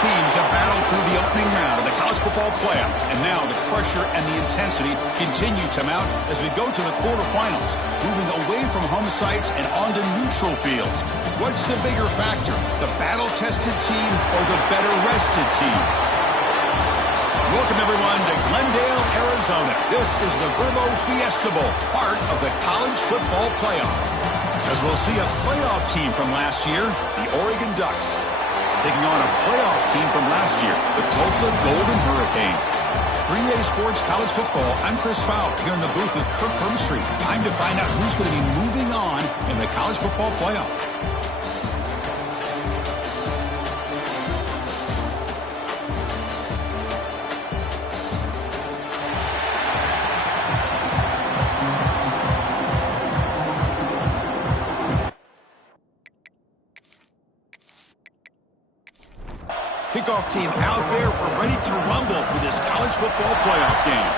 teams have battled through the opening round of the college football playoff, and now the pressure and the intensity continue to mount as we go to the quarterfinals, moving away from home sites and onto neutral fields. What's the bigger factor, the battle-tested team or the better-rested team? Welcome, everyone, to Glendale, Arizona. This is the Verbo Fiesta Bowl, part of the college football playoff. As we'll see a playoff team from last year, the Oregon Ducks, taking on a playoff team from last year, the Tulsa Golden Hurricanes. 3A Sports College Football, I'm Chris Fowler, here in the booth with Kirk Hermstreet. Time to find out who's going to be moving on in the college football playoff. Kickoff team out there. We're ready to rumble for this college football playoff game.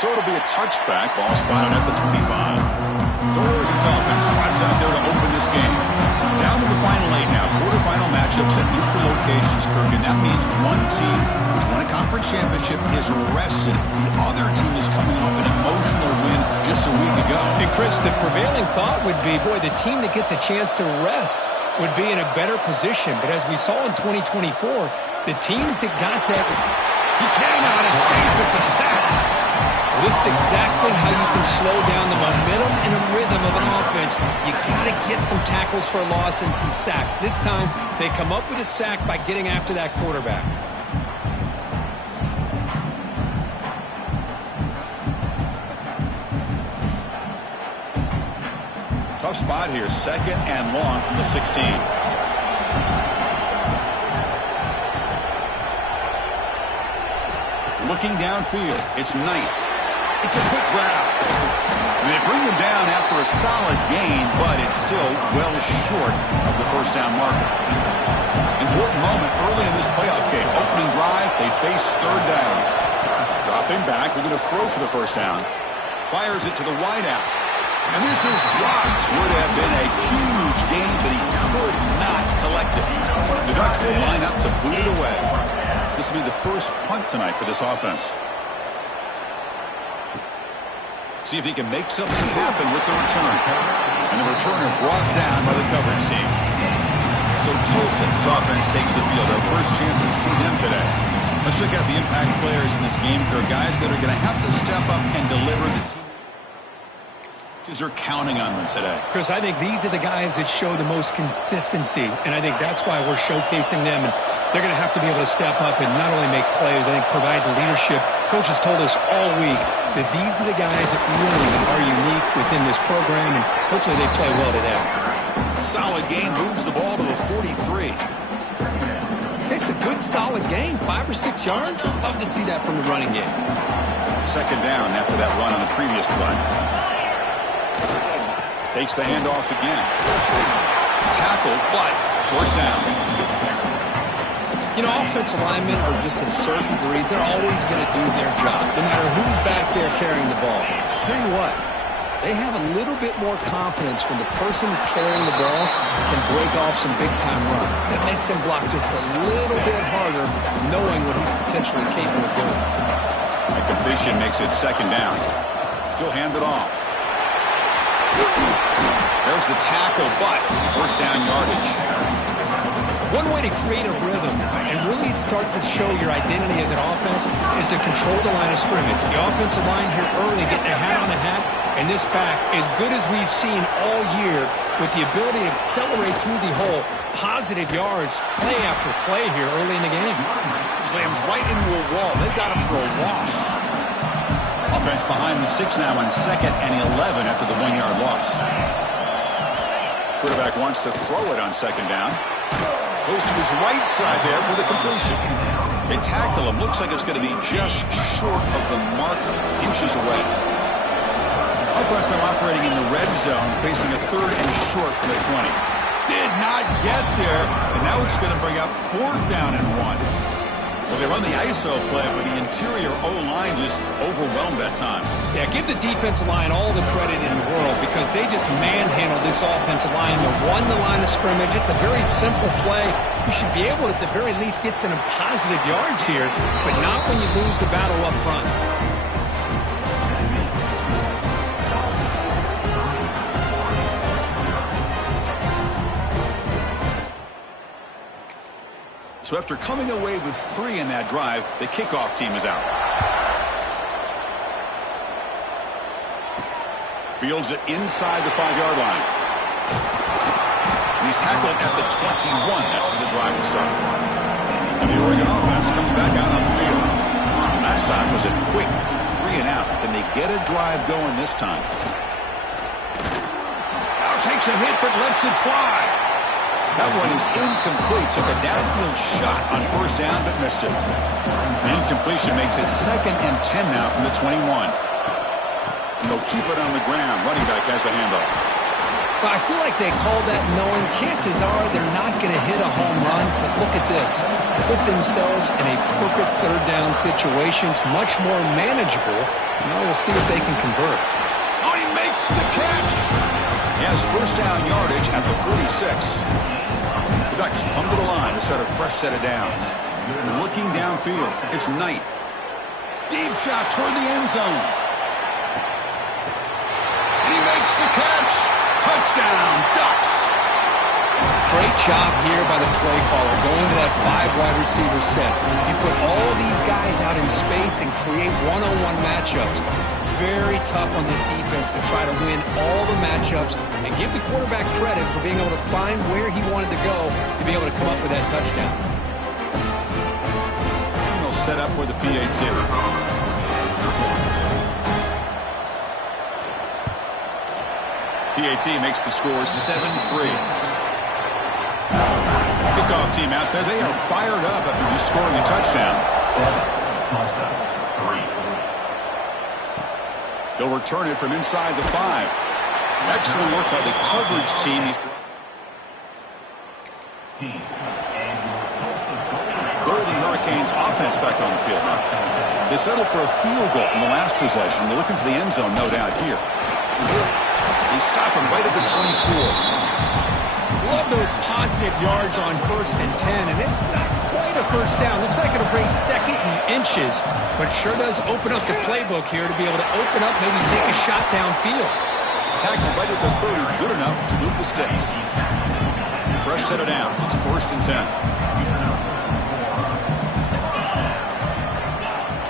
So it'll be a touchback. Ball spotted at the 25. So Oregon's offense trots out there to open this game. Down to the final 8 now. Quarterfinal matchups at neutral locations, Kirk. And that means one team which won a conference championship is rested. The other team is coming off an emotional win just a week ago. And Chris, the prevailing thought would be, boy, the team that gets a chance to rest would be in a better position. But as we saw in 2024, the teams that got that... He cannot escape. It's a sack. Well, this is exactly how you can slow down the momentum and the rhythm of an offense. You got to get some tackles for a loss and some sacks. This time, they come up with a sack by getting after that quarterback. Tough spot here, 2nd and long from the 16. Looking downfield, it's Knight. It's a quick grab. And they bring him down after a solid gain, but it's still well short of the first down marker. Important moment early in this playoff game. Opening drive, they face 3rd down. Dropping back, they're going to throw for the first down. Fires it to the wideout. And this is dropped. Would have been a huge gain, but he could not collect it. The Ducks will line up to boot it away. This will be the first punt tonight for this offense. See if he can make something happen with the return. And the returner brought down by the coverage team. So Tulsa's offense takes the field. Our first chance to see them today. Let's check out the impact players in this game, Kirk. Guys that are going to have to step up and deliver. The team are counting on them today. Chris, I think these are the guys that show the most consistency, and I think that's why we're showcasing them. And they're going to have to be able to step up and not only make plays, I think provide the leadership. Coach has told us all week that these are the guys that really are unique within this program, and hopefully they play well today. Solid game, moves the ball to the 43. It's a good, solid game, 5 or 6 yards. Love to see that from the running game. 2nd down after that run on the previous play. Takes the handoff again. Tackle, but first down. You know, offensive linemen are just a certain breed. They're always going to do their job, no matter who's back there carrying the ball. I'll tell you what, they have a little bit more confidence when the person that's carrying the ball can break off some big-time runs. That makes them block just a little bit harder, knowing what he's potentially capable of doing. That completion makes it 2nd down. He'll hand it off. There's the tackle, but first down yardage. One way to create a rhythm and really start to show your identity as an offense is to control the line of scrimmage. The offensive line here early getting a hat on a hat, and this back, as good as we've seen all year, with the ability to accelerate through the hole, positive yards, play after play here early in the game. Slams right into a wall. They got him for a loss. Offense behind the 6 now on 2nd and 11 after the 1-yard loss. Quarterback wants to throw it on 2nd down. Goes to his right side there for the completion. They tackle him. Looks like it's going to be just short of the marker, inches away. Offense now operating in the red zone, facing a 3rd and short from the 20. Did not get there, and now it's going to bring up 4th down and 1. Well, they run the ISO play, but the interior O-line just overwhelmed that time. Yeah, give the defensive line all the credit in the world because they just manhandled this offensive line. They won the line of scrimmage. It's a very simple play. You should be able to, at the very least, get some positive yards here, but not when you lose the battle up front. So after coming away with 3 in that drive, the kickoff team is out. Fields it inside the 5-yard line. And he's tackled at the 21. That's where the drive will start. And the Oregon offense comes back out on the field. Last time was a quick 3 and out. Can they get a drive going this time? Now takes a hit but lets it fly. That one is incomplete. Took a downfield shot on first down, but missed it. The incompletion makes it 2nd and 10 now from the 21. And they'll keep it on the ground. Running back has the handoff. Well, I feel like they called that knowing chances are they're not going to hit a home run. But look at this. Put themselves in a perfect 3rd down situation. It's much more manageable. Now we'll see if they can convert. Oh, he makes the catch. He has first down yardage at the 46. The Ducks come to the line to set a fresh set of downs. Looking downfield, it's Knight. Deep shot toward the end zone. And he makes the catch. Touchdown, Ducks. Great job here by the play caller, going to that 5 wide receiver set. You put all these guys out in space and create one-on-one matchups. It's very tough on this defense to try to win all the matchups and give the quarterback credit for being able to find where he wanted to go to be able to come up with that touchdown. And they'll set up with the PAT. PAT makes the score 7-3. Kickoff team out there. They are fired up after just scoring a touchdown. 7, Tulsa, 3. They'll return it from inside the 5. Excellent work by the coverage team. Golden Hurricanes offense back on the field now. They settled for a field goal in the last possession. They're looking for the end zone, no doubt, here. They stop him right at the 24. Love those positive yards on 1st and 10, and it's not quite a first down. Looks like it'll bring 2nd and inches, but sure does open up the playbook here to be able to open up, maybe take a shot downfield. Tackled right at the 30, good enough to move the sticks. Fresh set of downs. It's 1st and 10.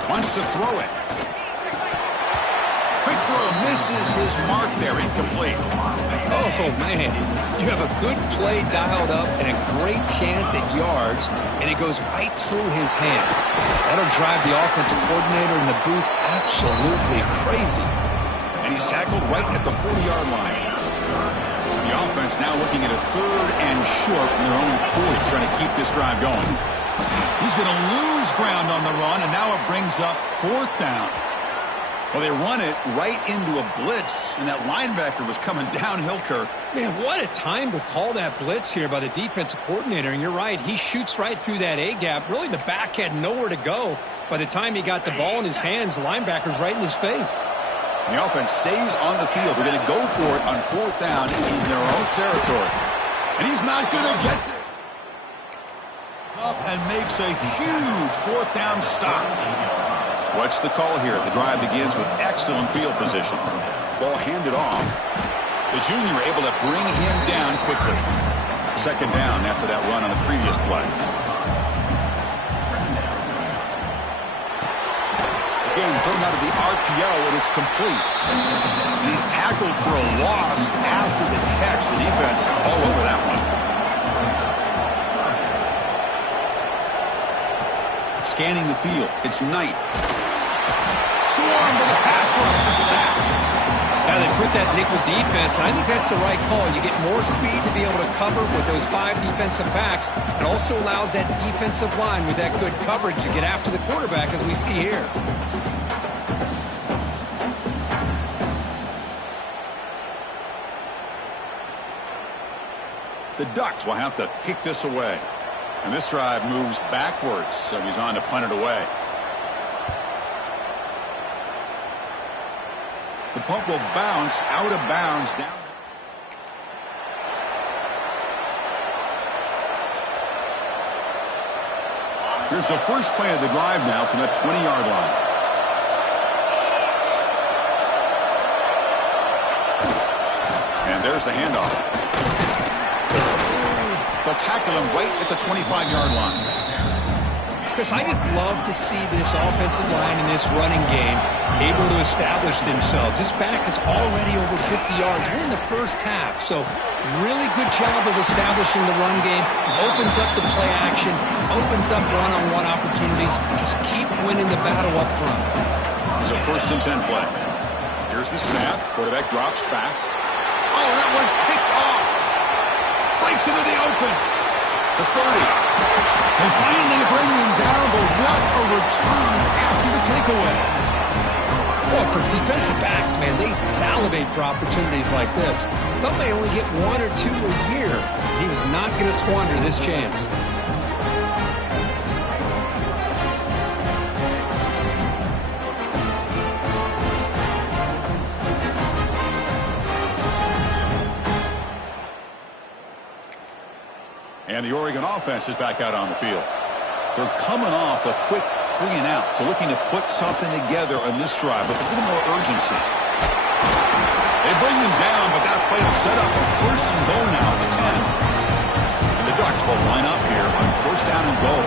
Wants to throw it. Quick throw misses his mark there, incomplete. Oh, man. You have a good play dialed up and a great chance at yards, and it goes right through his hands. That'll drive the offensive coordinator in the booth absolutely crazy. And he's tackled right at the 40-yard line. The offense now looking at a 3rd and short from their own 40, trying to keep this drive going. He's going to lose ground on the run, and now it brings up 4th down. Well, they run it right into a blitz, and that linebacker was coming downhill, Kirk. Man, what a time to call that blitz here by the defensive coordinator. And you're right, he shoots right through that A-gap. Really, the back had nowhere to go. By the time he got the ball in his hands, the linebacker's right in his face. And the offense stays on the field. They're going to go for it on 4th down in their own territory. And he's not going to get there. Up and makes a huge 4th down stop. What's the call here? The drive begins with excellent field position. Ball handed off. The junior able to bring him down quickly. 2nd down after that run on the previous play. Again, thrown out of the RPO, and it's complete. And he's tackled for a loss after the catch. The defense all over that one. Scanning the field, it's Knight. Swarm to the pass rush, the sack. Now they put that nickel defense, and I think that's the right call. You get more speed to be able to cover with those 5 defensive backs. It also allows that defensive line with that good coverage to get after the quarterback, as we see here. The Ducks will have to kick this away. And this drive moves backwards, so he's on to punt it away. The punt will bounce out of bounds down. Here's the first play of the drive now from the 20-yard line. And there's the handoff. They'll tackle him right at the 25-yard line. Chris, I just love to see this offensive line in this running game able to establish themselves. This back is already over 50 yards. We're in the first half, so really good job of establishing the run game. Opens up the play action, opens up one-on-one opportunities. Just keep winning the battle up front. It's a 1st and 10 play. Here's the snap. Quarterback drops back. Oh, that one's picked off. Breaks into the open. The 30. And finally bring him down, but what a return after the takeaway. Well, for defensive backs, man, they salivate for opportunities like this. Some may only get 1 or 2 a year. He was not going to squander this chance. And the Oregon offense is back out on the field. They're coming off a quick 3 and out, so looking to put something together on this drive with a little more urgency. They bring him down, but that play will set up a 1st and goal now at the 10. And the Ducks will line up here on 1st down and goal.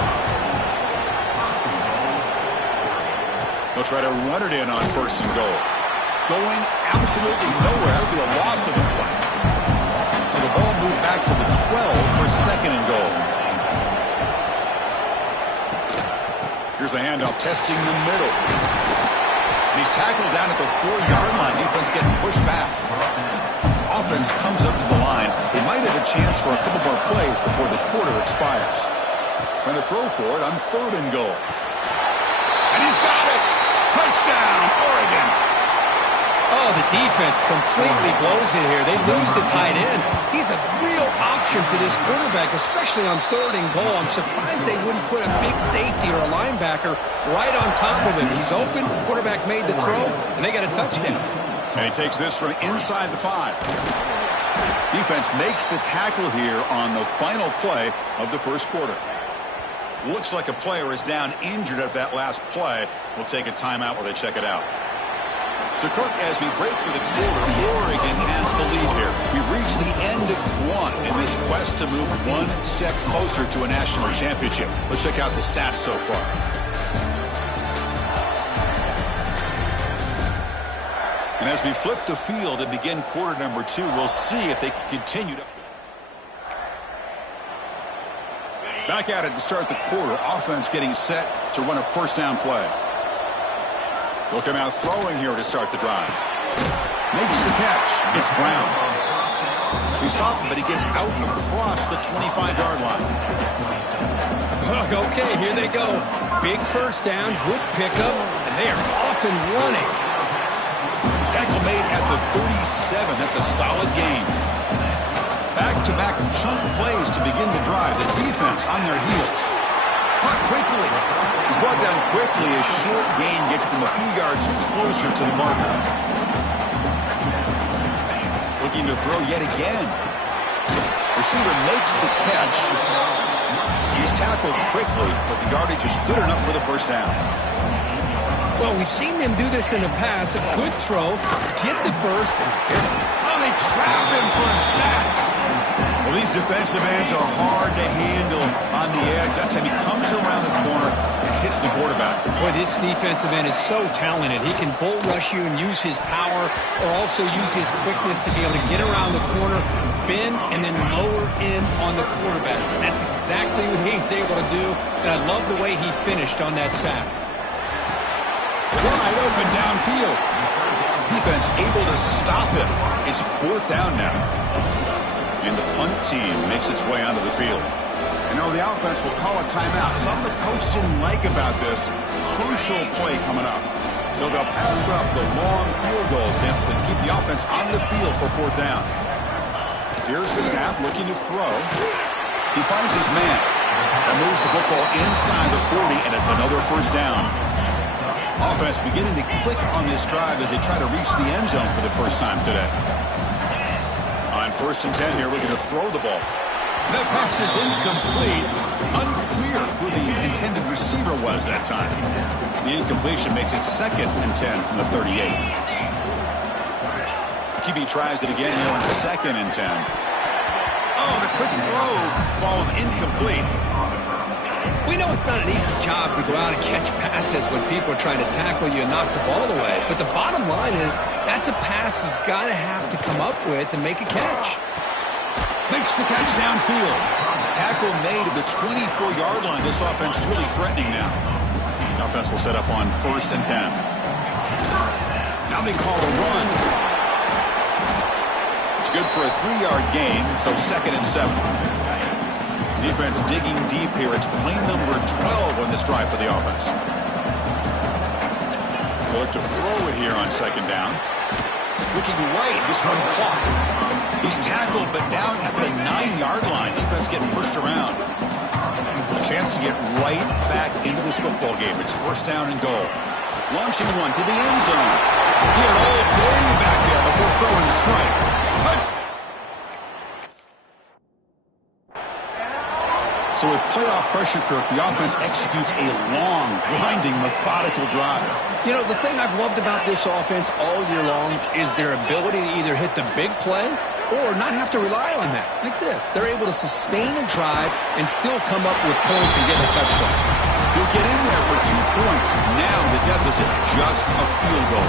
They'll try to run it in on 1st and goal. Going absolutely nowhere. That'll be a loss of the play. So the ball moved back to the 12 for 2nd and goal. Here's the handoff, testing the middle. And he's tackled down at the 4-yard line. Defense getting pushed back. Offense comes up to the line. They might have a chance for a couple more plays before the quarter expires. Going to throw for it on 3rd and goal. And he's got it! Touchdown, Oregon! Oh, the defense completely blows it here. They lose the tight end. He's a real option for this quarterback, especially on 3rd and goal. I'm surprised they wouldn't put a big safety or a linebacker right on top of him. He's open, quarterback made the throw, and they got a touchdown. And he takes this from inside the 5. Defense makes the tackle here on the final play of the 1st quarter. Looks like a player is down injured at that last play. We'll take a timeout while they check it out. So, Kirk, as we break through the quarter, Oregon has the lead here. We've reached the end of 1 in this quest to move 1 step closer to a national championship. Let's check out the stats so far. And as we flip the field and begin quarter number 2, we'll see if they can continue to... Back at it to start the quarter. Offense getting set to run a 1st down play. They'll come out throwing here to start the drive. Makes the catch. It's Brown. He's stopped, but he gets out across the 25-yard line. Okay, here they go. Big 1st down, good pickup, and they are off and running. Tackle made at the 37. That's a solid gain. Back-to-back chunk plays to begin the drive. The defense on their heels. Caught quickly. He's brought down quickly. A short gain gets them a few yards closer to the marker. Looking to throw yet again. Receiver makes the catch. He's tackled quickly, but the yardage is good enough for the 1st down. Well, we've seen them do this in the past. A good throw, get the 1st, and they trap him for a sack. Well, these defensive ends are hard to handle on the edge. That time he comes around the corner and hits the quarterback. Boy, this defensive end is so talented. He can bull rush you and use his power, or also use his quickness to be able to get around the corner, bend, and then lower in on the quarterback. That's exactly what he's able to do, and I love the way he finished on that sack. Wide open downfield. Defense able to stop him. It's 4th down now. And the punt team makes its way onto the field. And now the offense will call a timeout. Something the coach didn't like about this. Crucial play coming up. So they'll pass up the long field goal attempt and keep the offense on the field for 4th down. Here's the snap, looking to throw. He finds his man. That moves the football inside the 40, and it's another first down. Offense beginning to click on this drive as they try to reach the end zone for the first time today. On 1st and 10 here, we're going to throw the ball. That pass is incomplete. Unclear who the intended receiver was that time. The incompletion makes it 2nd and 10 from the 38. QB tries it again here on 2nd and 10. Oh, the quick throw falls incomplete. We know it's not an easy job to go out and catch passes when people are trying to tackle you and knock the ball away. But the bottom line is that's a pass you've got to have to come up with and make a catch. Makes the catch downfield. Tackle made at the 24-yard line. This offense really threatening now. The offense will set up on 1st and 10. Now they call a run. It's good for a 3-yard gain, so 2nd and 7. Defense digging deep here. It's play number 12 on this drive for the offense. They'll look to throw it here on 2nd down. Looking right, this one caught. He's tackled, but down at the 9-yard line. Defense getting pushed around. A chance to get right back into this football game. It's 1st down and goal. Launching one to the end zone. He had all day back there before throwing the strike. Touchdown. So with playoff pressure, Kirk, the offense executes a long, grinding, methodical drive. You know, the thing I've loved about this offense all year long is their ability to either hit the big play or not have to rely on that. Like this. They're able to sustain a drive and still come up with points and get a touchdown. He'll get in there for 2 points. Now the deficit just a field goal.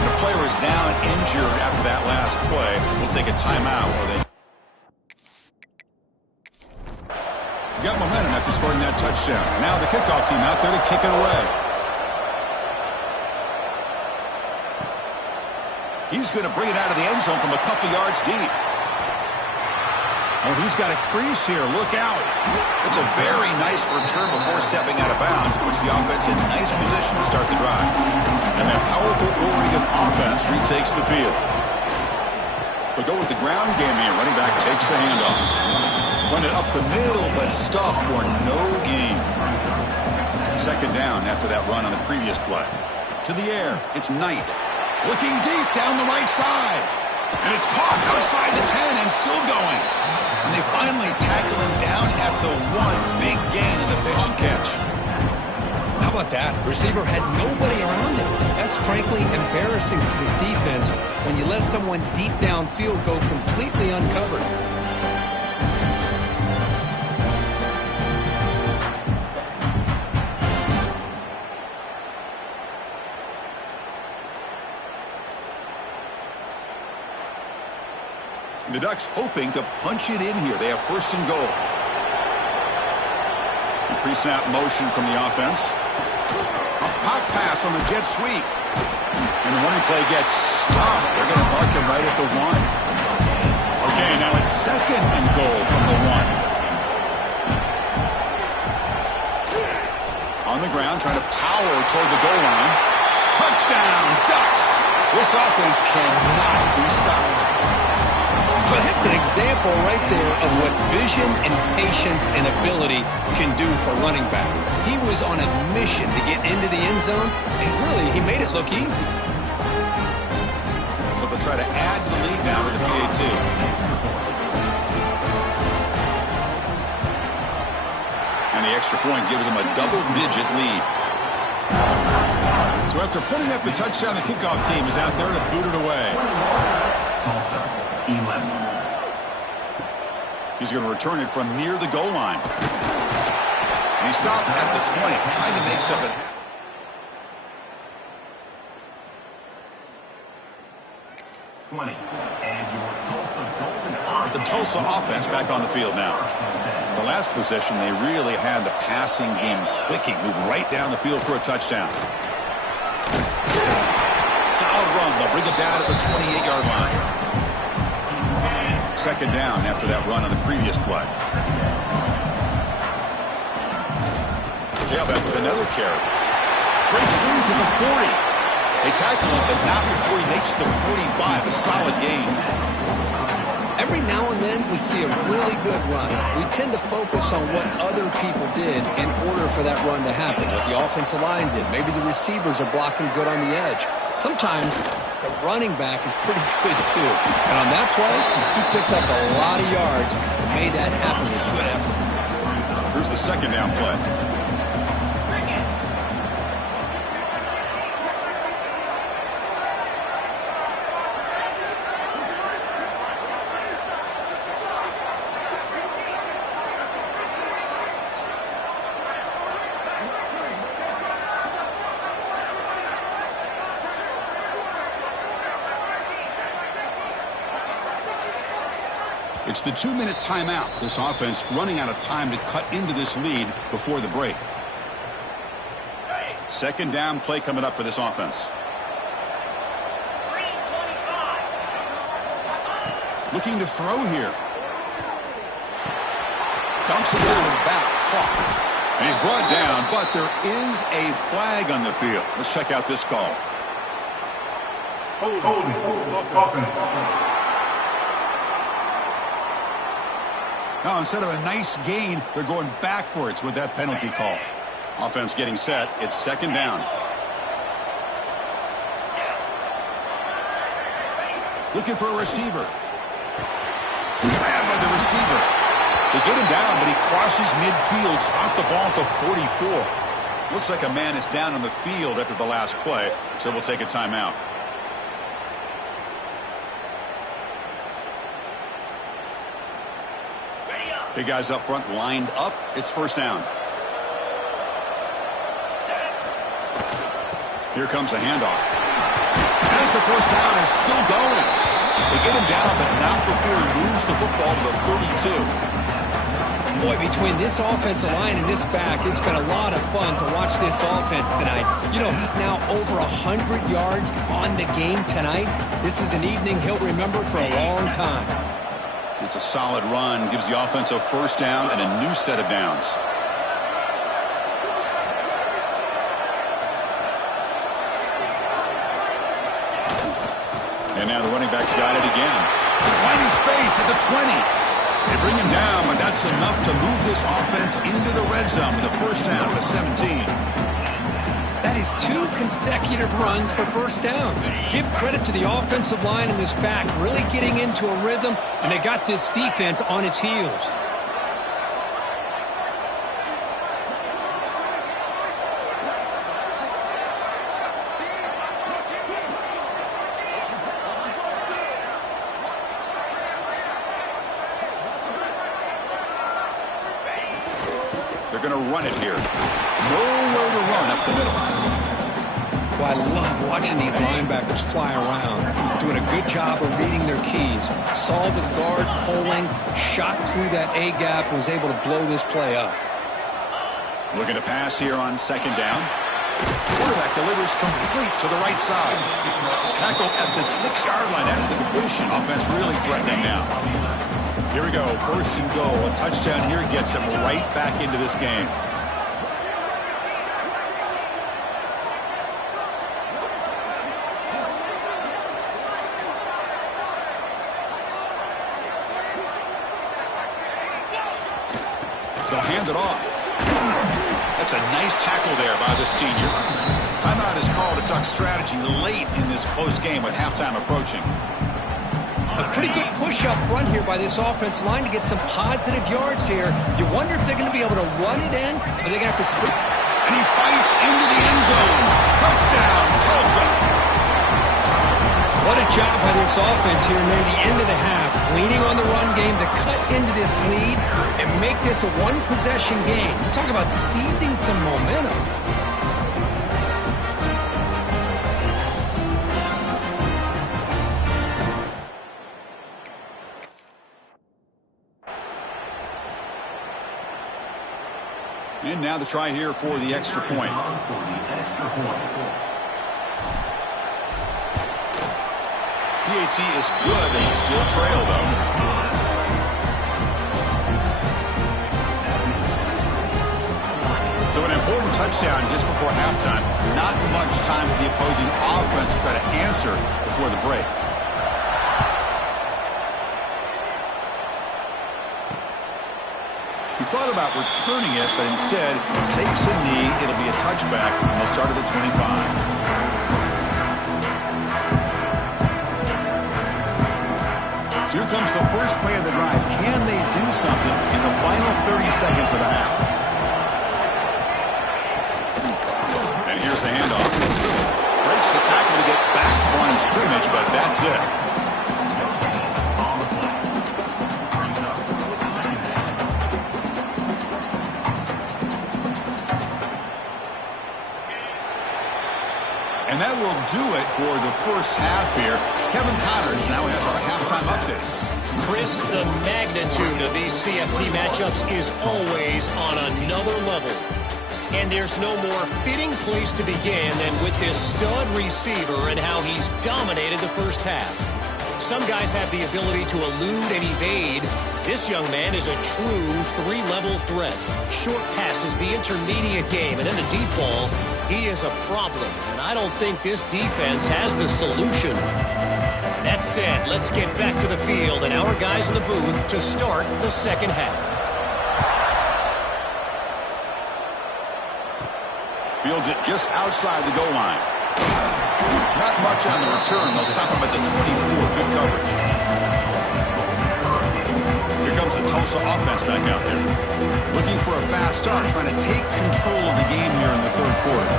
The player is down injured after that last play. We'll take a timeout where they got momentum after scoring that touchdown. Now the kickoff team out there to kick it away. He's going to bring it out of the end zone from a couple yards deep. Oh, he's got a crease here. Look out. It's a very nice return before stepping out of bounds, puts the offense in nice position to start the drive. And that powerful Oregon offense retakes the field. They'll go with the ground game here. Running back takes the handoff. Run it up the middle, but stuff for no gain. 2nd down after that run on the previous play. To the air, it's Knight. Looking deep down the right side. And it's caught outside the 10 and still going. And they finally tackle him down at the 1. Big gain in the pitch and catch. How about that? Receiver had nobody around him. That's frankly embarrassing for his defense when you let someone deep downfield go completely uncovered. The Ducks hoping to punch it in here. They have 1st and goal. Pre-snap motion from the offense. A pop pass on the jet sweep. And the running play gets stopped. They're going to mark him right at the 1. Okay, now it's 2nd and goal from the 1. On the ground, trying to power toward the goal line. Touchdown, Ducks! This offense cannot be stopped. But that's an example right there of what vision and patience and ability can do for running back. He was on a mission to get into the end zone, and really, he made it look easy. But they'll try to add the lead now to the PAT. And the extra point gives them a double-digit lead. So after putting up a touchdown, the kickoff team is out there to boot it away. Tulsa, 11. He's going to return it from near the goal line. And he stopped at the 20, trying to make something. 20. And your Tulsa Golden Hurricanes. The Tulsa offense back on the field now. The last possession, they really had the passing game clicking, moved right down the field for a touchdown. Solid run. They'll bring it down at the 28-yard line. 2nd down after that run on the previous play. Tailback with another carry. Breaks loose at the 40. They tackle him, but not before he makes the 45. A solid gain. Every now and then we see a really good run. We tend to focus on what other people did in order for that run to happen, what the offensive line did. Maybe the receivers are blocking good on the edge. Sometimes the running back is pretty good too. And on that play, he picked up a lot of yards and made that happen with good effort. Here's the second down play. It's the 2-minute timeout. This offense running out of time to cut into this lead before the break. Second down play coming up for this offense. Looking to throw here. Dumps it down to the back. Caught. And he's brought down, but there is a flag on the field. Let's check out this call. Hold. Now, instead of a nice gain, they're going backwards with that penalty call. Offense getting set. It's second down. Looking for a receiver. Grabbed by the receiver. They get him down, but he crosses midfield, spot the ball at the 44. Looks like a man is down on the field after the last play, so we'll take a timeout. Big guys up front lined up. It's first down. Here comes a handoff. As the first down is still going. They get him down, but not before he moves the football to the 32. Boy, between this offensive line and this back, it's been a lot of fun to watch this offense tonight. You know, he's now over 100 yards on the game tonight. This is an evening he'll remember for a long time. It's a solid run, gives the offense a first down and a new set of downs. And now the running back's got it again. Finding space at the 20. They bring him down, but that's enough to move this offense into the red zone with a first down to 17. That is 2 consecutive runs for first downs. Give credit to the offensive line and this back really getting into a rhythm, and they got this defense on its heels. They're going to run it here. Nowhere to run up the middle. Well, I love watching these linebackers fly around, doing a good job of reading their keys. Saw the guard pulling, shot through that A-gap, was able to blow this play up. Looking to pass here on second down. Quarterback delivers complete to the right side. Tackled at the 6-yard line after the completion. Offense really threatening now. Here we go, first and goal. A touchdown here gets them right back into this game. They'll hand it off. That's a nice tackle there by the senior. Timeout is called a Duck strategy late in this close game with halftime approaching. A pretty good push up front here by this offensive line to get some positive yards here. You wonder if they're going to be able to run it in, or they're going to have to sprint. And he fights into the end zone. Touchdown, Tulsa. What a job by this offense here near the end of the half, leaning on the run game to cut into this lead and make this a one-possession game. You talk about seizing some momentum. And now the try here for the extra point. PAT is good. They still trail, though. So an important touchdown just before halftime. Not much time for the opposing offense to try to answer before the break. thought about returning it, but instead takes a knee. It'll be a touchback, and they'll start at the 25. Here comes the first play of the drive. Can they do something in the final 30 seconds of the half? And here's the handoff. Breaks the tackle to get back to the line of scrimmage, but that's it. And that will do it for the first half here. Kevin Connors now has our halftime update. Chris, the magnitude of these CFP matchups is always on another level. And there's no more fitting place to begin than with this stud receiver and how he's dominated the first half. Some guys have the ability to elude and evade. This young man is a true three-level threat. Short passes, the intermediate game, and in the deep ball, he is a problem. And I don't think this defense has the solution. That said, let's get back to the field and our guys in the booth to start the second half. Fields it just outside the goal line. Not much on the return. They'll stop him at the 24. Good coverage. Here comes the Tulsa offense back out there. Looking for a fast start, trying to take control of the game here in the third quarter.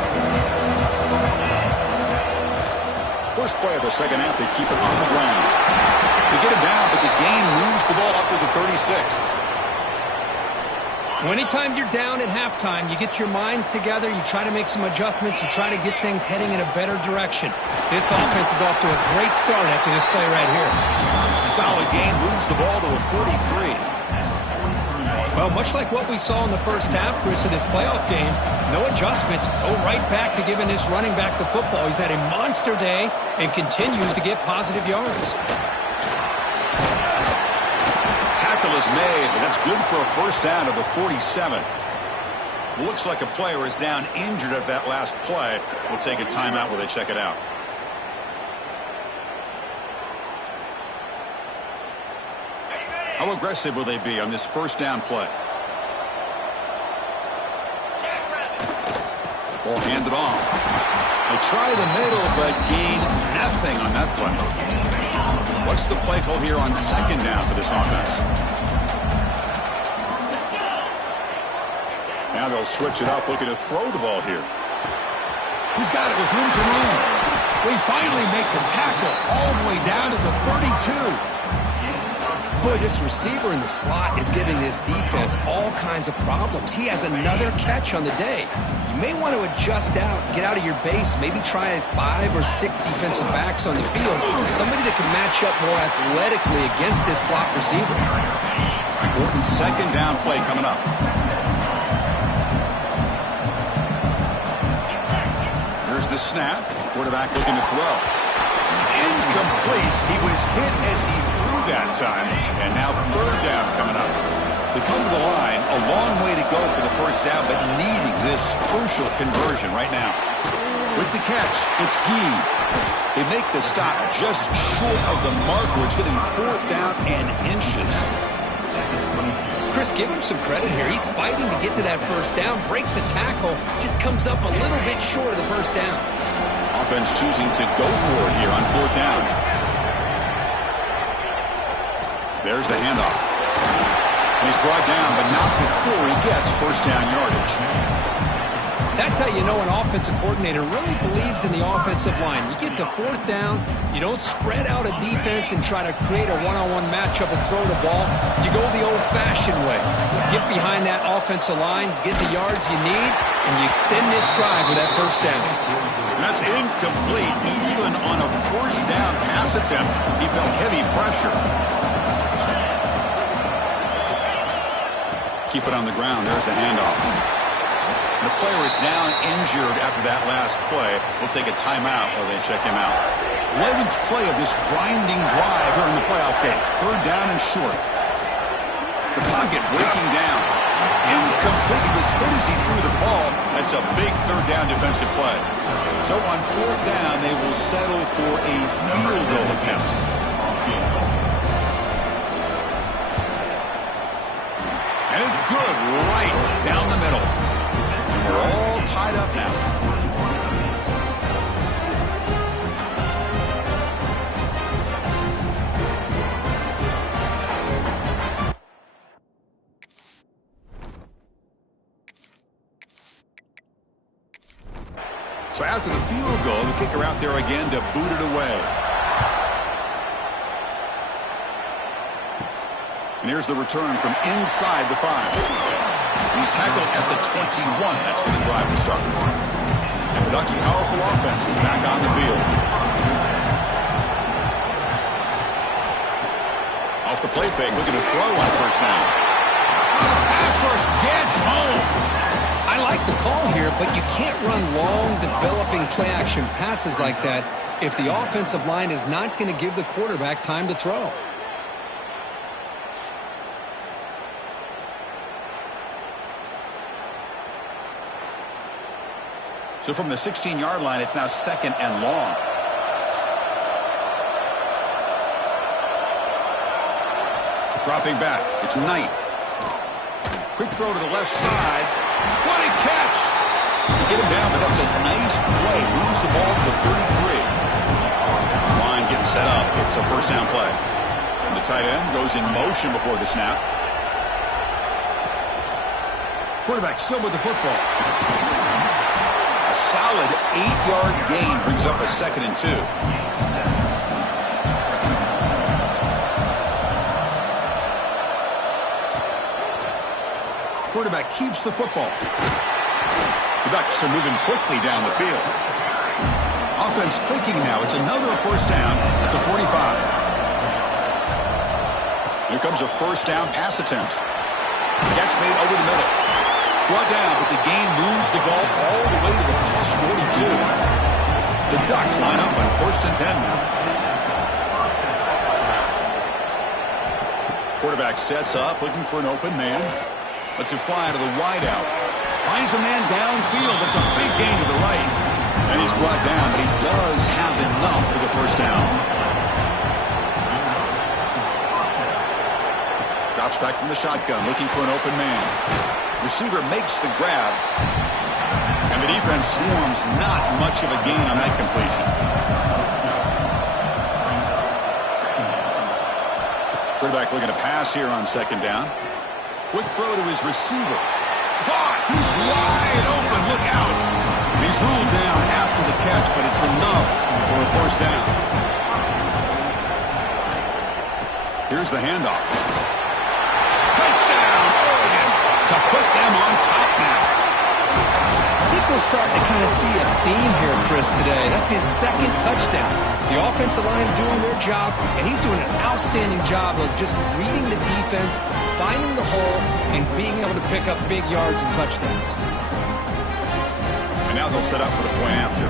First play of the second half, they keep it on the ground. They get it down, but the gain moves the ball up to the 36. Anytime you're down at halftime, you get your minds together, you try to make some adjustments, you try to get things heading in a better direction. This offense is off to a great start after this play right here. Solid gain, moves the ball to a 43. Well, much like what we saw in the first half, Chris, of this playoff game, no adjustments, go right back to giving this running back the football. He's had a monster day and continues to get positive yards. Tackle is made, but that's good for a first down to the 47. Looks like a player is down injured at that last play. We'll take a timeout while they check it out. How aggressive will they be on this first down play? Ball handed off. They try the middle, but gain nothing on that play. What's the play call here on second down for this offense? Now they'll switch it up, looking to throw the ball here. He's got it with room to run. They finally make the tackle all the way down to the 32. Boy, this receiver in the slot is giving this defense all kinds of problems. He has another catch on the day. You may want to adjust out, get out of your base, maybe try 5 or 6 defensive backs on the field. Somebody that can match up more athletically against this slot receiver. Important second down play coming up. Here's the snap. Quarterback looking to throw. It's incomplete. He was hit as he threw that time. And now third down coming up. They come to the line, a long way to go for the first down, but needing this crucial conversion right now. With the catch, it's Gee. They make the stop just short of the marker. It's getting fourth down and inches. Chris, give him some credit here. He's fighting to get to that first down, breaks the tackle, just comes up a little bit short of the first down. Offense choosing to go for it here on fourth down. There's the handoff. And he's brought down, but not before he gets first down yardage. That's how you know an offensive coordinator really believes in the offensive line. You get to fourth down, you don't spread out a defense and try to create a one-on-one matchup and throw the ball. You go the old-fashioned way. You get behind that offensive line, get the yards you need, and you extend this drive with that first down. That's incomplete. Even on a first down pass attempt, he felt heavy pressure. Keep it on the ground. There's the handoff. The player is down injured after that last play. We'll take a timeout while they check him out. 11th play of this grinding drive here in the playoff game. Third down and short. The pocket breaking down. Incomplete. He was hit as he threw the ball. That's a big third down defensive play. So on fourth down, they will settle for a field goal attempt. And It's good right down the middle. And we're all tied up now. So after the field goal, the kicker out there again to boot it away. And here's the return from inside the 5. He's tackled at the 21. That's where the drive will start. And the Ducks' powerful offense is back on the field. Off the play fake, looking to throw on first down. The pass rush gets home. I like the call here, but you can't run long, developing play-action passes like that if the offensive line is not going to give the quarterback time to throw. So from the 16-yard line, it's now 2nd and long. Dropping back, it's Knight. Quick throw to the left side. What a catch! They get him down, but that's a nice play. Moves the ball to the 33. This line getting set up. It's a first down play. And the tight end goes in motion before the snap. Quarterback still with the football. A solid 8-yard gain brings up a 2nd and 2. Quarterback keeps the football. The Ducks are moving quickly down the field. Offense clicking now. It's another first down at the 45. Here comes a first down pass attempt. Catch made over the middle. Brought down, but the gain moves the ball all the way to the plus 42. The Ducks line up on 1st and 10 now. Quarterback sets up, looking for an open man. Lets it fly to the wideout. Finds a man downfield. That's a big gain to the right. And he's brought down, but he does have enough for the first down. Drops back from the shotgun, looking for an open man. Receiver makes the grab. And the defense swarms. Not much of a gain on that completion. Quarterback looking to pass here on 2nd down. Quick throw to his receiver. Caught! He's wide open. Look out! He's ruled down after the catch, but it's enough for a first down. Here's the handoff. Touchdown, Oregon, to put them on top now. I think we're starting to kind of see a theme here, Chris, today. That's his 2nd touchdown. The offensive line doing their job, and he's doing an outstanding job of just reading the defense, finding the hole, and being able to pick up big yards and touchdowns. And now they'll set up for the point after.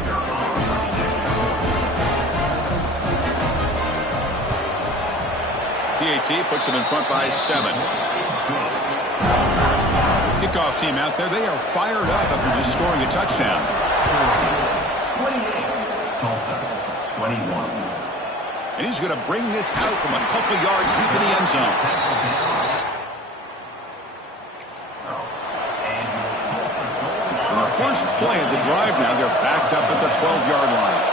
PAT puts them in front by 7. Kickoff team out there, they are fired up after just scoring a touchdown. 28, Tulsa, 21. And he's going to bring this out from a couple yards deep in the end zone. On the first play of the drive now, they're backed up at the 12-yard line.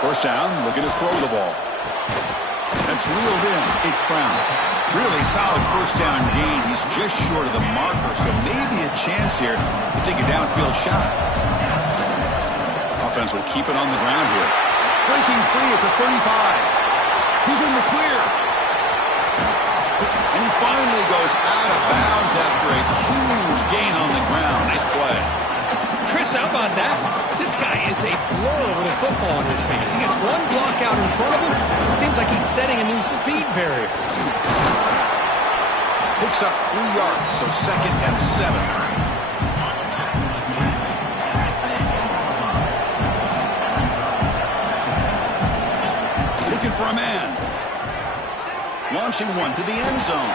First down, looking to throw the ball. That's reeled in. It's Brown. Really solid first down gain. He's just short of the marker, so maybe a chance here to take a downfield shot. Offense will keep it on the ground here. Breaking free at the 35. He's in the clear. And he finally goes out of bounds after a huge gain on the ground. Nice play. Chris, how about that? This guy is a blur with a football in his hands. He gets one block out in front of him. It seems like he's setting a new speed barrier. Picks up 3 yards, so 2nd and 7. Looking for a man. Launching one to the end zone.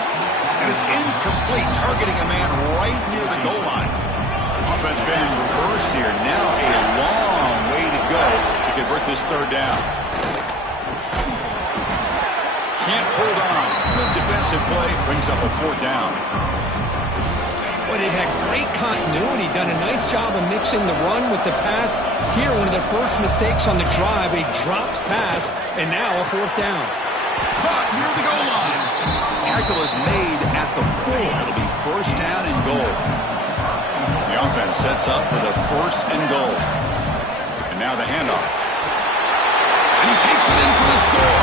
And it's incomplete, targeting a man right near the goal line. Offense been in reverse here. Now a long way to go to convert this 3rd down. Can't hold on. Good defense defensive play brings up a 4th down. Well, they had great continuity, done a nice job of mixing the run with the pass. Here, one of their first mistakes on the drive, a dropped pass, and now a 4th down. Caught near the goal line. Tackle is made at the 4. It'll be 1st down and goal. The offense sets up for the 1st and goal. And now the handoff. And he takes it in for the score.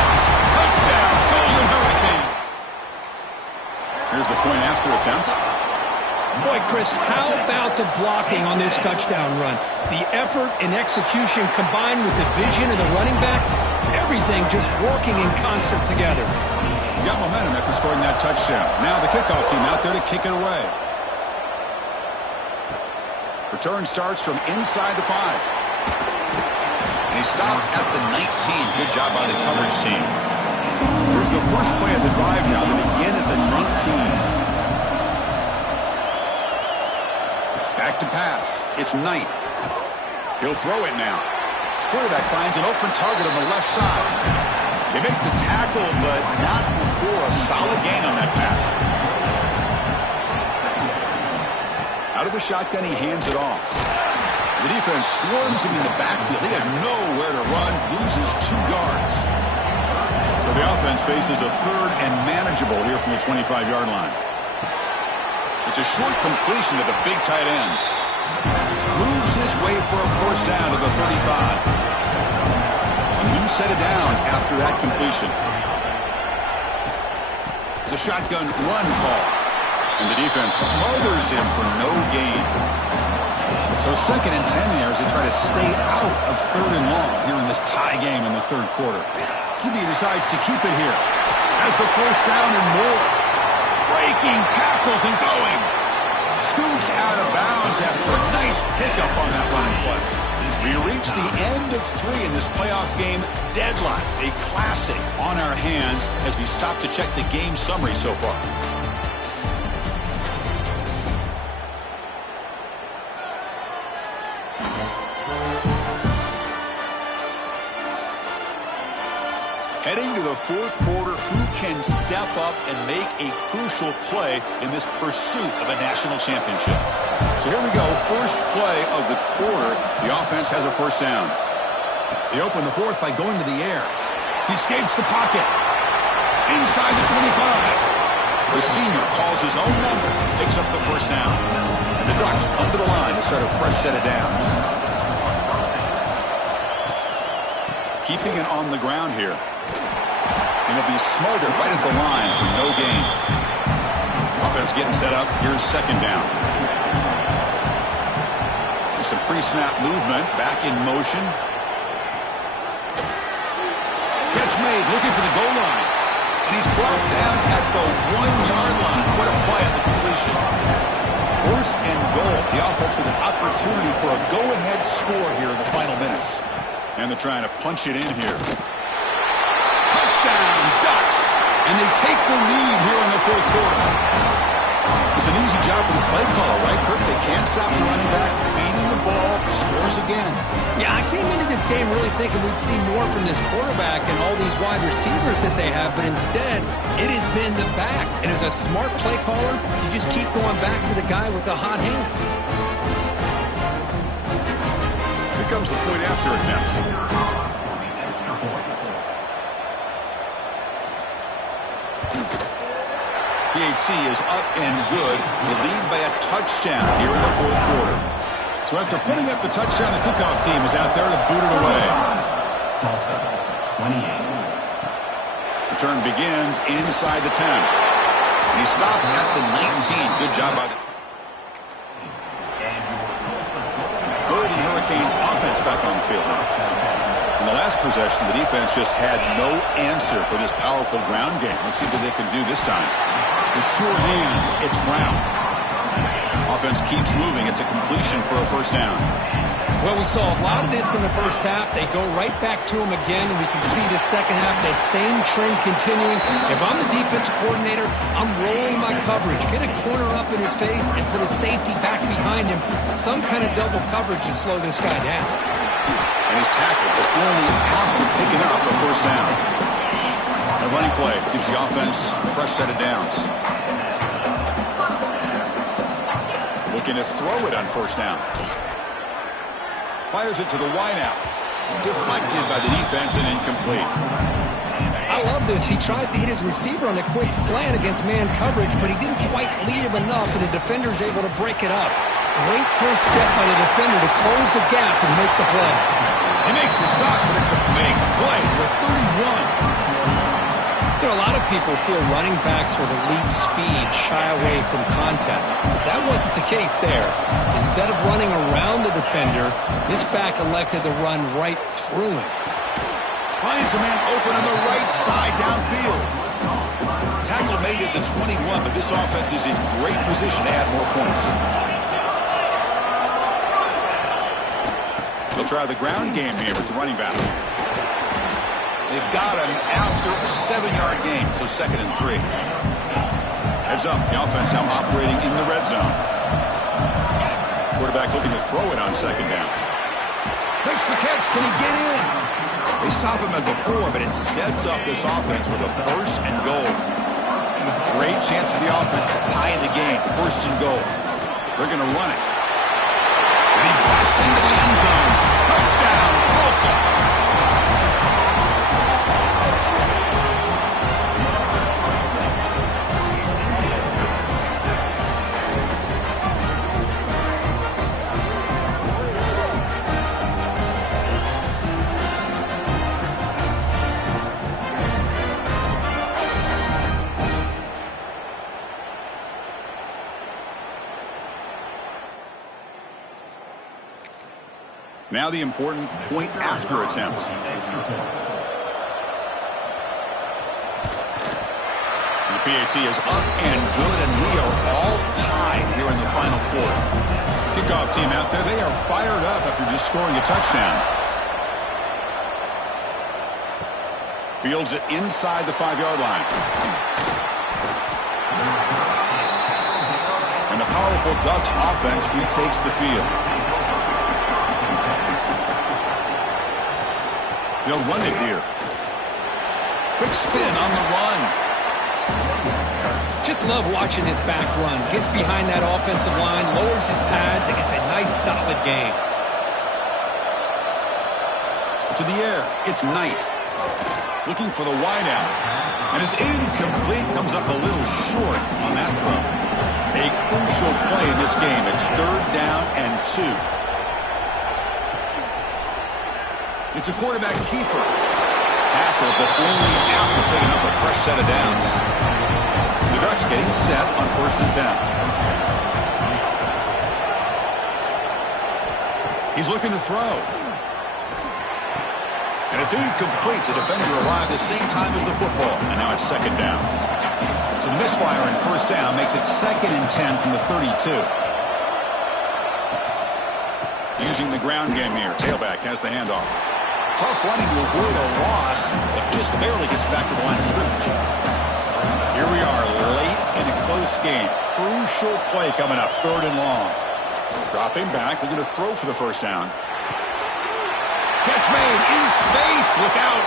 Touchdown, Golden Hurricane. Here's the point after attempt. Boy, Chris, how about the blocking on this touchdown run? The effort and execution combined with the vision of the running back, everything just working in concert together. Got momentum after scoring that touchdown. Now the kickoff team out there to kick it away. Return starts from inside the 5. And he stopped at the 19. Good job by the coverage team. Here's the first play of the drive now. They begin at the 19. Back to pass. It's Knight. He'll throw it now. Quarterback finds an open target on the left side. They make the tackle, but not before a solid gain on that pass. Out of the shotgun, he hands it off. The defense swarms him in the backfield. He has nowhere to run, loses 2 yards. So the offense faces a 3rd and manageable here from the 25-yard line. It's a short completion to the big tight end. Moves his way for a 1st down to the 35. A new set of downs after that completion. It's a shotgun run call. And the defense smothers him for no gain. So 2nd and 10 here as they try to stay out of 3rd and long here in this tie game in the 3rd quarter. Kibbe decides to keep it here. Has the 1st down and more. Breaking tackles and going. Scoots out of bounds after a nice pickup on that running play. We reach the end of 3 in this playoff game deadline. A classic on our hands as we stop to check the game summary so far. Heading to the 4th quarter, who can step up and make a crucial play in this pursuit of a national championship? So here we go, first play of the quarter. The offense has a 1st down. They open the 4th by going to the air. He escapes the pocket. Inside the 25. The senior calls his own number, picks up the 1st down. And the Ducks come to the line to start a fresh set of downs. Keeping it on the ground here. And it'll be smothered right at the line for no gain. Offense getting set up. Here's 2nd down. There's some pre-snap movement. Back in motion. Catch made. Looking for the goal line. And he's brought down at the 1-yard line. What a play at the completion. 1st and goal. The offense with an opportunity for a go-ahead score here in the final minutes. And they're trying to punch it in here. Touchdown, Ducks! And they take the lead here in the 4th quarter. It's an easy job for the play caller, right, Kirk? They can't stop the running back, feeding the ball, scores again. Yeah, I came into this game really thinking we'd see more from this quarterback and all these wide receivers that they have, but instead, it has been the back. And as a smart play caller, you just keep going back to the guy with the hot hand. Here comes the point after attempt. PAT is up and good. The lead by a touchdown here in the 4th quarter. So after putting up the touchdown, the kickoff team is out there to boot it away. Tulsa, 28. Return begins inside the 10. And he stopped at the 19. Good job by the Golden Hurricanes offense back on the field now. In the last possession, the defense just had no answer for this powerful ground game. Let's see what they can do this time. The sure hands, it's Brown. Offense keeps moving. It's a completion for a 1st down. Well, we saw a lot of this in the 1st half. They go right back to him again, and we can see the 2nd half, that same trend continuing. If I'm the defensive coordinator, I'm rolling my coverage. Get a corner up in his face and put a safety back behind him. Some kind of double coverage to slow this guy down. And he's tackled, but only after picking up a 1st down. Now running play gives the offense a fresh set of downs. Looking to throw it on first down. Fires it to the wideout. Deflected by the defense and incomplete. I love this. He tries to hit his receiver on a quick slant against man coverage, but he didn't quite lead him enough, and the defender's able to break it up. Great first step by the defender to close the gap and make the play. They make the stop, but it's a big play with 31. You know, a lot of people feel running backs with elite speed shy away from contact. But that wasn't the case there. Instead of running around the defender, this back elected to run right through him. Finds a man open on the right side downfield. Tackle made it to 21, but this offense is in great position to add more points. They'll try the ground game here with the running back. They've got him after a 7-yard gain, so 2nd and 3. Heads up, the offense now operating in the red zone. Quarterback looking to throw it on 2nd down. Makes the catch. Can he get in? They stop him at the 4, but it sets up this offense with a 1st and goal. Great chance for the offense to tie the game. 1st and goal. They're going to run it. And he busts into the end zone. Touchdown, Tulsa. Now the important point after attempt. The PAT is up and good, and we are all tied here in the final quarter. Kickoff team out there, they are fired up after just scoring a touchdown. Fields it inside the 5-yard line. And the powerful Ducks offense retakes the field. They'll run it here. Quick spin on the run. Just love watching his back run. Gets behind that offensive line, lowers his pads, and gets a nice solid gain. To the air, it's Knight. Looking for the wideout. And it's incomplete. Comes up a little short on that throw. A crucial play in this game. It's 3rd down and 2. It's a quarterback keeper. Tackle, but only after picking up a fresh set of downs. The Ducks getting set on 1st and 10. He's looking to throw. And it's incomplete. The defender arrived the same time as the football. And now it's 2nd down. So the misfire in 1st down makes it 2nd and 10 from the 32. Using the ground game here. Tailback has the handoff. Tough running to avoid a loss, but just barely gets back to the line of scrimmage. Here we are, late in a close game. Crucial play coming up, 3rd and long. Dropping back, looking to throw for the 1st down. Catch made in space, look out.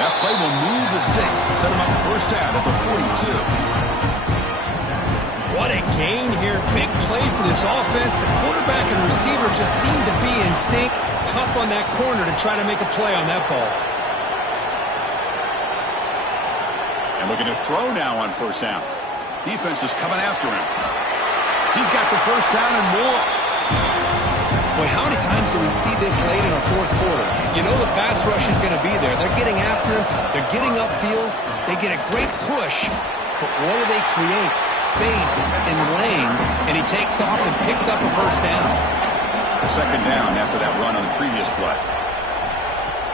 That play will move the sticks, set him up 1st down at the 42. What a gain here. Big play for this offense. The quarterback and receiver just seem to be in sync. Tough on that corner to try to make a play on that ball. And looking to throw now on 1st down. Defense is coming after him. He's got the 1st down and more. Boy, how many times do we see this late in our 4th quarter? You know the pass rush is going to be there. They're getting after him. They're getting upfield. They get a great push. But what do they create? Space and lanes. And he takes off and picks up a 1st down. 2nd down after that run on the previous play.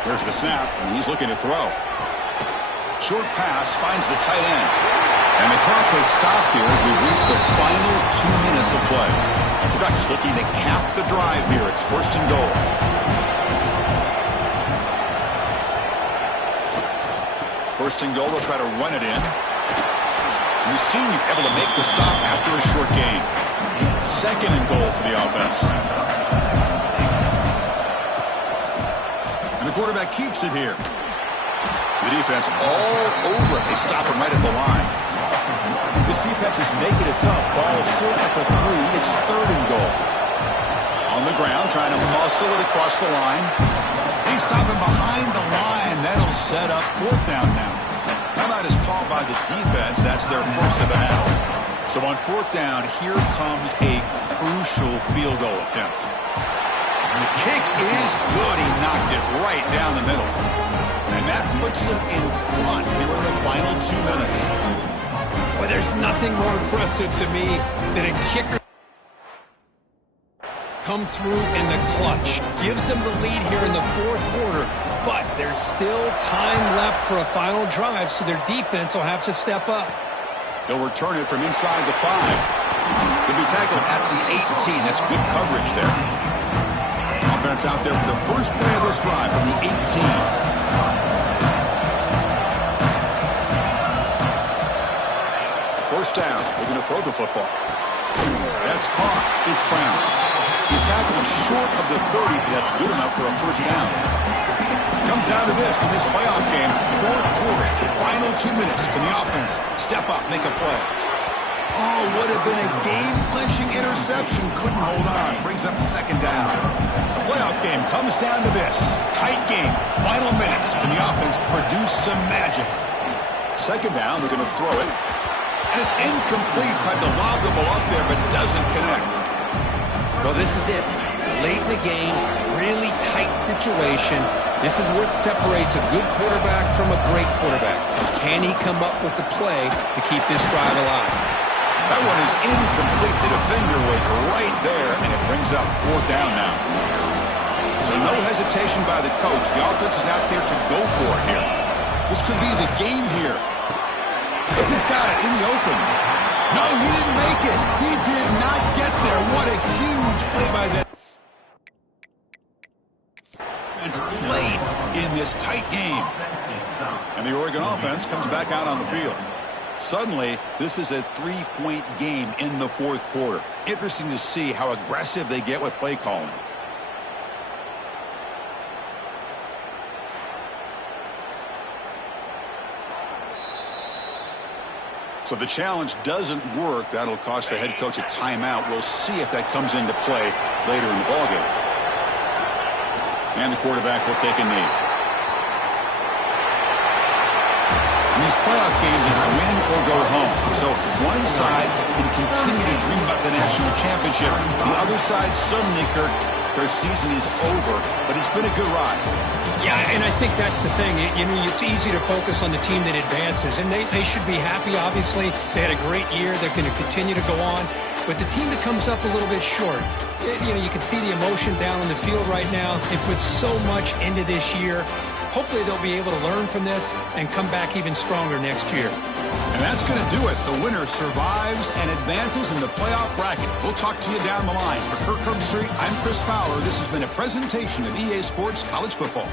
There's the snap, and he's looking to throw. Short pass finds the tight end. And the clock has stopped here as we reach the final 2 minutes of play. The Ducks looking to cap the drive here. It's 1st and goal. First and goal, they'll try to run it in. And the senior able to make the stop after a short gain. 2nd and goal for the offense. And the quarterback keeps it here. The defense all over it. They stop him right at the line. This defense is making it tough. Ball still at the 3. It's 3rd and goal. On the ground, trying to muscle it across the line. They stop him behind the line. That'll set up 4th down now. Timeout is called by the defense. That's their first of the half. So on 4th down, here comes a crucial field goal attempt. The kick is good. He knocked it right down the middle. And that puts him in front here in the final 2 minutes. Boy, there's nothing more impressive to me than a kicker come through in the clutch. Gives them the lead here in the 4th quarter, but there's still time left for a final drive, so their defense will have to step up. They'll return it from inside the 5. He'll be tackled at the 18. That's good coverage there. Offense out there for the first play of this drive from the 18. First down. They're going to throw the football. That's caught. It's Brown. He's tackled short of the 30, but that's good enough for a first down. Comes down to this in this playoff game. 4th quarter. Final 2 minutes. Can the offense step up, make a play? Oh, would have been a game-clinching interception. Couldn't hold on. Brings up 2nd down. The playoff game comes down to this. Tight game. Final minutes. Can the offense produce some magic? 2nd down. They're going to throw it. And it's incomplete. Tried to lob the ball up there, but doesn't connect. Well, this is it. Late in the game, really tight situation. This is what separates a good quarterback from a great quarterback. Can he come up with the play to keep this drive alive? That one is incomplete. The defender was right there, and it brings up 4th down now. So no hesitation by the coach. The offense is out there to go for it here. This could be the game here. He's got it in the open. No, he didn't make it. He did not get there. What a huge play by that. It's late in this tight game. And the Oregon offense comes back out on the field. Suddenly, this is a 3-point game in the 4th quarter. Interesting to see how aggressive they get with play calling. So the challenge doesn't work. That'll cost the head coach a timeout. We'll see if that comes into play later in the ballgame. And the quarterback will take a knee. In these playoff games, it's win or go home. So one side can continue to dream about the national championship. The other side suddenly, Kirk, their season is over, but it's been a good ride. Yeah, and I think that's the thing. You know, it's easy to focus on the team that advances, and they should be happy, obviously. They had a great year. They're going to continue to go on. But the team that comes up a little bit short, you know, you can see the emotion down on the field right now. They put so much into this year. Hopefully they'll be able to learn from this and come back even stronger next year. And that's going to do it. The winner survives and advances in the playoff bracket. We'll talk to you down the line. For Kirk Herbstreit, I'm Chris Fowler. This has been a presentation of EA Sports College Football.